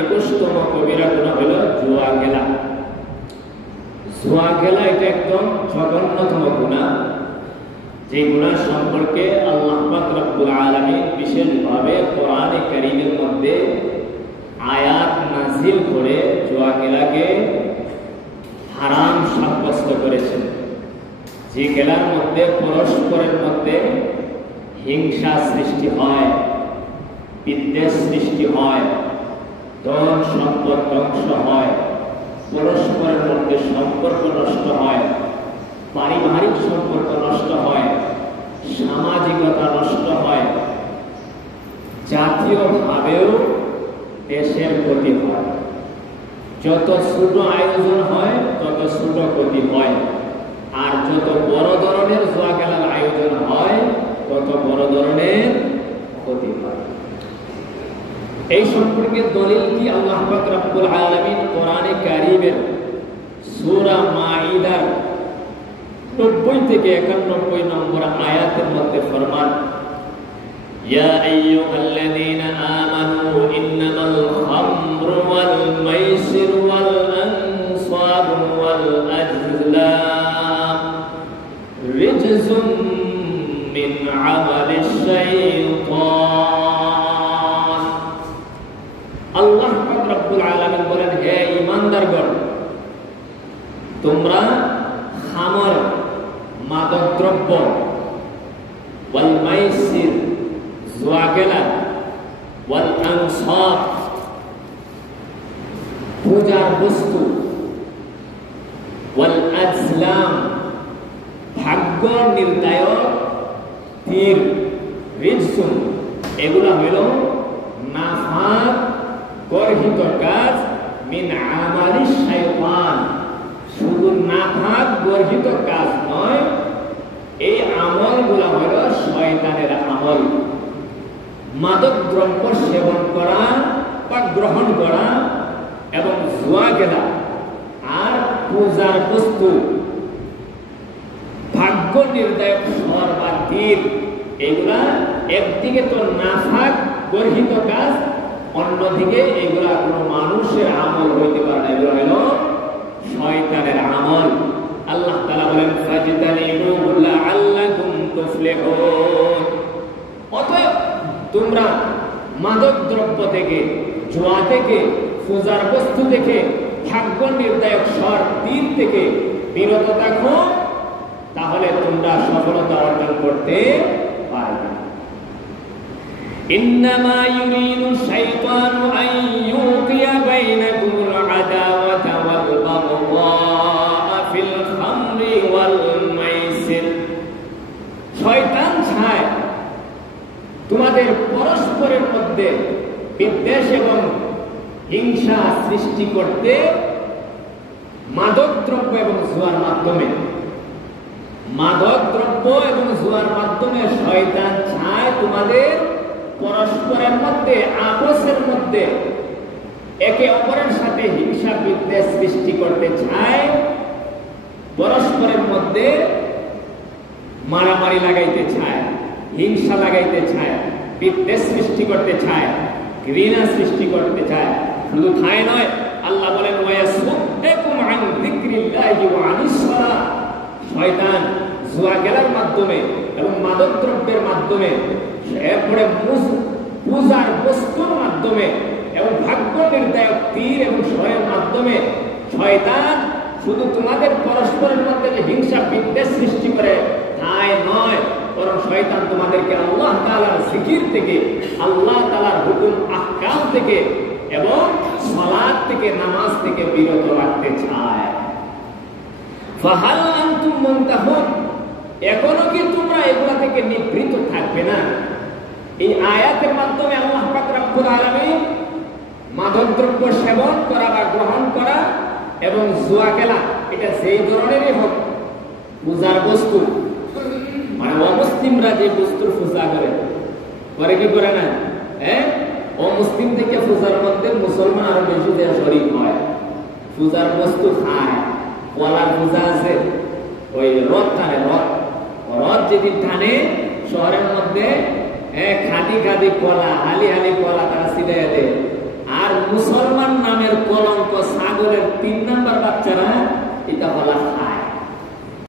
21তম কবিরা গুনাহ হলো জুয়া খেলা। জুয়া খেলা এটা একদম জঘন্যতম গুনাহ, যে গুনাহ সম্পর্কে আল্লাহ পাক রব্বুল আলামিন বিশেষভাবে কোরআনে কারীমের মধ্যে আয়াত নাযিল করে জুয়া খেলাকে হারাম সাব্যস্ত করেছেন। যে খেলার মধ্যে পরস্পরের মধ্যে হিংসা সৃষ্টি হয়, বিদ্বেষ সৃষ্টি হয়, ধন সম্পদ ধ্বংস হয়, পরস্পরের মধ্যে সম্পর্ক নষ্ট হয়, পারিবারিক সম্পর্ক নষ্ট হয়, সামাজিকতা নষ্ট হয়, জাতীয়ভাবেও দেশের ক্ষতি হয়। যত ছোট আয়োজন হয় তত ছোট ক্ষতি হয়, আর যত বড় ধরনের জুয়া খেলার আয়োজন হয় তত বড় ধরনের ক্ষতি হয়। এই সম্পর্কে দলিল কি আল্লাহ পাক রব্বুল আলামিন কোরআনে কারীমের সূরা মাঈদার 90 থেকে 91 নম্বর আয়াতের মধ্যে ফরমান, ইয়া আইয়ুহাল্লাযীনা আমানু ইন্নামাল খামরু ওয়াল মাইসিরু ওয়াল আনসাবু ওয়াল আজলাম রিজসুম মিন আমালিশ শাইতান। আল্লাহ পাক রব্বুল আলামিন বলেন, হে ঈমানদারগণ, তোমরা খামর মাদকদ্রব্য, ওয়াল মাইসির জুয়া খেলা, ওয়াল আনসাব পূজার বস্তু, ওয়াল আজলাম ভাগ্য নির্ণায়ক তীর, রিজসুন এগুলা হইল নাফাক গর্হিত কাজ, মিন আমালিশ শাইতান শুধু নাফাক গর্হিত কাজ নয়, এই আমলগুলা হইল শয়তানের আমল। মাদক দ্রব্য সেবন করা বা গ্রহণ করা এবং জুয়া খেলা আর পূজার বস্তু, ভাগ্য নির্ণায়ক স্বর বা তীর, এগুলা একদিকে তো নাফাক গর্হিত কাজ, অন্যদিকে এগুলা কোনো মানুষের আমল হইতে পারে না, এগুলো হলো শয়তানের আমল। আল্লাহ তাআলা বলেন, ফাজতানিবুহু লাআল্লাকুম তুফলিহুন। অতএব তোমরা মাদক দ্রব্য থেকে, জুয়া থেকে, পূজার বস্তু থেকে, ভাগ্য নির্ণায়ক স্বর তীর থেকে বিরত থাকো, তাহলে তোমরা সফলতা অর্জন করতে পারবে। ইন্নামা ইউরিদু শাইতানু আন ইউকিয়া বাইনাকুমুল আদাওয়াতা ওয়াল বাগদা ফিল খামরি ওয়াল মাইসির। শয়তান চায় তোমাদের পরস্পরের মধ্যে বিদ্বেষ এবং হিংসা সৃষ্টি করতে মাদক দ্রব্য এবং জুয়ার মাধ্যমে। মাদক দ্রব্য এবং জুয়ার মাধ্যমে শয়তান চায় তোমাদের পরস্পরের মধ্যে, আপসের মধ্যে একে অপরের সাথে হিংসা বিদ্বেষ সৃষ্টি করতে চায়, পরস্পরের মধ্যে মারামারি লাগাইতে চায়, হিংসা লাগাইতে চায়, বিদ্বেষ সৃষ্টি করতে চায়, ঘৃণা সৃষ্টি করতে চায়। শুধু তাই নয়, আল্লাহ বলেন, ওয়ায়াসুদ্দুকুম আন যিকরিল্লাহি ওয়া আনিস সালাহ। শয়তান জুয়া খেলার মাধ্যমে এবং মাদক দ্রব্যের মাধ্যমে, এরপরে পূজার বস্তুর মাধ্যমে এবং ভাগ্য নির্ণায়ক তীর এবং স্বরের মাধ্যমে শয়তান শুধু তোমাদের পরস্পরের মধ্যে যে হিংসা বিদ্বেষ সৃষ্টি করে তাই নয়, বরং শয়তান তোমাদেরকে আল্লাহ তাআলার জিকির থেকে, আল্লাহ তাআলার হুকুম আহকাম থেকে এবং সালাত থেকে, নামাজ থেকে বিরত রাখতে চায়। ফাহাল আনতুম মুনতাহুন, এখনো কি তোমরা এগুলা থেকে নিবৃত থাকবে না? এই আয়াতের মাধ্যমে আল্লাহ পাক রব্বুল আলামিন মাদকদ্রব্য সেবন করা বা গ্রহণ করা এবং জুয়া খেলা, এটা যেই ধরনেরই হোক, পূজার বস্তু, মানে অমুসলিমরা যে বস্তুর পূজা করে কি করে না, অমুসলিম থেকে পূজার মধ্যে মুসলমান আরো বেশি দেওয়া শরীর হয়, পূজার বস্তু খায়। কলার পূজা আছে, ওই রথ টানে, রথ যেদিন টানে শহরের মধ্যে খাদি খাদি কলা, হালি হালি কলা তারা ছিটাইয়া দেয়, আর মুসলমান নামের কলঙ্ক ছাগলের 3 নাম্বার বাচ্চারা